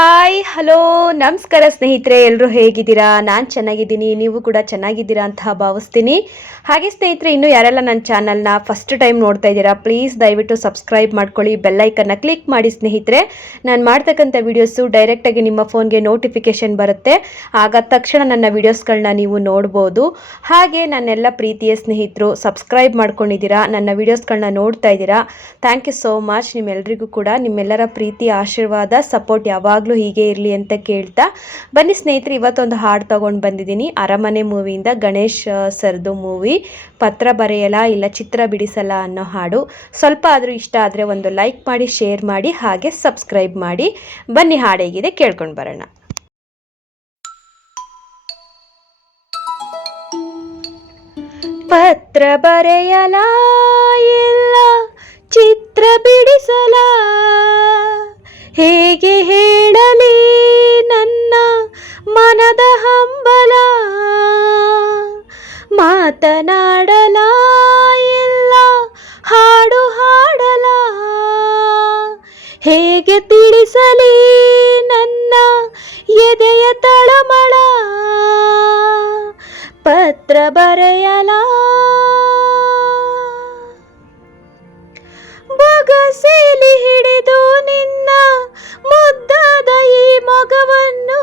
Hi hello ನಮಸ್ಕಾರ ಸ್ನೇಹಿತರೆ, ಎಲ್ಲರೂ ಹೇಗಿದ್ದೀರಾ? ನಾನು ಚೆನ್ನಾಗಿದ್ದೀನಿ, ನೀವು ಕೂಡ ಚೆನ್ನಾಗಿದ್ದೀರಾ ಅಂತ ಭಾವಿಸ್ತೀನಿ. ಹಾಗೆ ಸ್ನೇಹಿತರೆ, ಇನ್ನೂ ಯಾರೆಲ್ಲ ನನ್ನ ಚಾನಲ್ನ ಫಸ್ಟ್ ಟೈಮ್ ನೋಡ್ತಾ ಇದ್ದೀರಾ, ಪ್ಲೀಸ್ ದಯವಿಟ್ಟು ಸಬ್ಸ್ಕ್ರೈಬ್ ಮಾಡ್ಕೊಳ್ಳಿ, ಬೆಲ್ಲೈಕನ್ನ ಕ್ಲಿಕ್ ಮಾಡಿ ಸ್ನೇಹಿತರೆ. ನಾನು ಮಾಡ್ತಕ್ಕಂಥ ವೀಡಿಯೋಸು ಡೈರೆಕ್ಟಾಗಿ ನಿಮ್ಮ ಫೋನ್ಗೆ ನೋಟಿಫಿಕೇಷನ್ ಬರುತ್ತೆ. ಆಗ ತಕ್ಷಣ ನನ್ನ ವೀಡಿಯೋಸ್ಗಳನ್ನ ನೀವು ನೋಡ್ಬೋದು. ಹಾಗೆ ನನ್ನೆಲ್ಲ ಪ್ರೀತಿಯ ಸ್ನೇಹಿತರು ಸಬ್ಸ್ಕ್ರೈಬ್ ಮಾಡ್ಕೊಂಡಿದ್ದೀರಾ, ನನ್ನ ವೀಡಿಯೋಸ್ಗಳನ್ನ ನೋಡ್ತಾ ಇದ್ದೀರಾ. Thank you so much. ನಿಮ್ಮೆಲ್ಲರಿಗೂ ಕೂಡ ನಿಮ್ಮೆಲ್ಲರ ಪ್ರೀತಿ, ಆಶೀರ್ವಾದ, ಸಪೋರ್ಟ್ ಯಾವಾಗಲೂ ಹೀಗೆ ಇರಲಿ ಅಂತ ಕೇಳ್ತಾ ಬನ್ನಿ ಸ್ನೇಹಿತರೆ, ಇವತ್ತೊಂದು ಹಾಡು ತಗೊಂಡು ಬಂದಿದ್ದೀನಿ. ಅರಮನೆ ಮೂವಿಯಿಂದ ಗಣೇಶ್ ಸರ್ದು ಮೂವಿ ಪತ್ರ ಬರೆಯಲ ಇಲ್ಲ ಚಿತ್ರ ಬಿಡಿಸಲ ಅನ್ನೋ ಹಾಡು. ಸ್ವಲ್ಪ ಆದರೂ ಇಷ್ಟ ಆದರೆ ಒಂದು ಲೈಕ್ ಮಾಡಿ, ಶೇರ್ ಮಾಡಿ, ಹಾಗೆ ಸಬ್ಸ್ಕ್ರೈಬ್ ಮಾಡಿ. ಬನ್ನಿ ಹಾಡು ಹೇಗಿದೆ ಕೇಳ್ಕೊಂಡು ಬರೋಣ. ಪತ್ರ ಬರೆಯಲ ಇಲ್ಲ ಚಿತ್ರ ಬಿಡಿಸಲ, ಹೇಗೆ ಹೇಳಲಿ ನನ್ನ ಮನದ ಹಂಬಲ, ಮಾತನಾಡಲ ಇಲ್ಲ ಹಾಡು ಹಾಡಲ, ಹೇಗೆ ತಿಳಿಸಲಿ ನನ್ನ ಎದೆಯ ತಳಮಳ, ಪತ್ರ ಬರೆಯಲ ಬೊಗಸೆಲಿ ಹಿಡಿದು ನಿನ್ನ ಮುದ್ದಾದ ಈ ಮೊಗವನ್ನು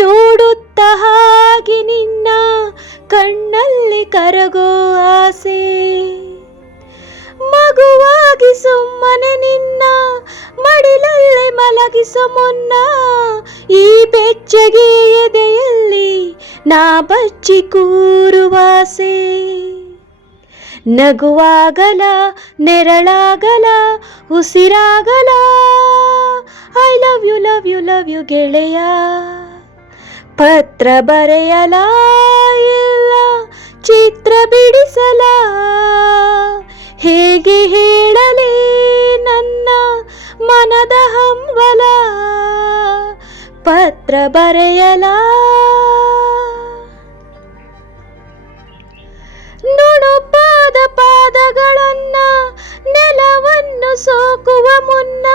ನೋಡುತ್ತ ಹಾಗೆ ನಿನ್ನ ಕಣ್ಣಲ್ಲಿ ಕರಗೋ ಆಸೆ, ಮಗುವಾಗಿ ಸುಮ್ಮನೆ ನಿನ್ನ ಮಡಿಲಲ್ಲಿ ಮಲಗಿಸೋ ಮುನ್ನ ಈ ಬೆಚ್ಚಗೆ ಎದೆಯಲ್ಲಿ ನಾ ಬಚ್ಚಿ ಕೂರುವಾಸೆ, ನಗುವಾಗಲ ನೆರಳಾಗಲ ಉಸಿರಾಗಲ, I love you love you love you ಗೆಳೆಯ, ಪತ್ರ ಬರೆಯಲ ಇಲ್ಲ ಚಿತ್ರ ಬಿಡಿಸಲ, ಹೇಗೆ ಹೇಳಲಿ ನನ್ನ ಮನದ ಹಂಬಲ, ಪತ್ರ ಬರೆಯಲ. ನುಣುಪಾದ ಪಾದಗಳನ್ನ ನೆಲವನ್ನು ಸೋಕುವ ಮುನ್ನ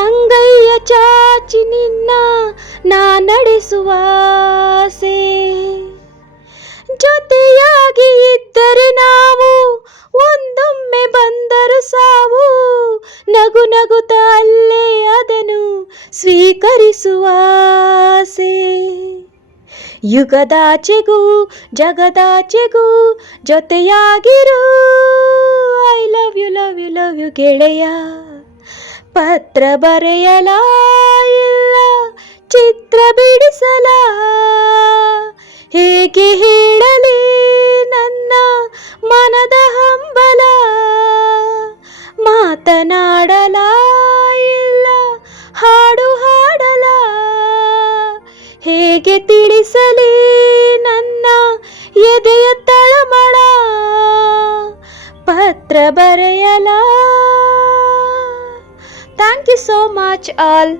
ಅಂಗೈಯ ಚಾಚಿ ನಿನ್ನ ನಾ ನಡೆಸುವ ಆಸೆ, ಜೊತೆಯಾಗಿ ಇದ್ದರೆ ನಾವು ಒಂದೊಮ್ಮೆ ಬಂದರು ಸಾವು, ನಗು ನಗುತ್ತ ಅಲ್ಲೇ ಅದನ್ನು ಸ್ವೀಕರಿಸುವ ಆಸೆ, ಯುಗದಾಚೆಗೂ ಜಗದಾಚೆಗೂ ಜೊತೆಯಾಗಿರು, I love you love you love you ಗೆಳೆಯ, ಪತ್ರ ಬರೆಯಲ ಇಲ್ಲ ಚಿತ್ರ ಬಿಡಿಸಲ, ಹೇಗೆ ಹೇಳಲಿ ನನ್ನ ಮನದ ಹಂಬಲ, ಮಾತನಾಡಲ ಇಲ್ಲ ಹಾಡು ಹಾಡಲ, ಹೇಗೆ ತಿಳಿಸಲಿ ನನ್ನ ಎದೆಯ ತಳಮಳ, ಪತ್ರ ಬರೆಯಲ. Thank you so much all.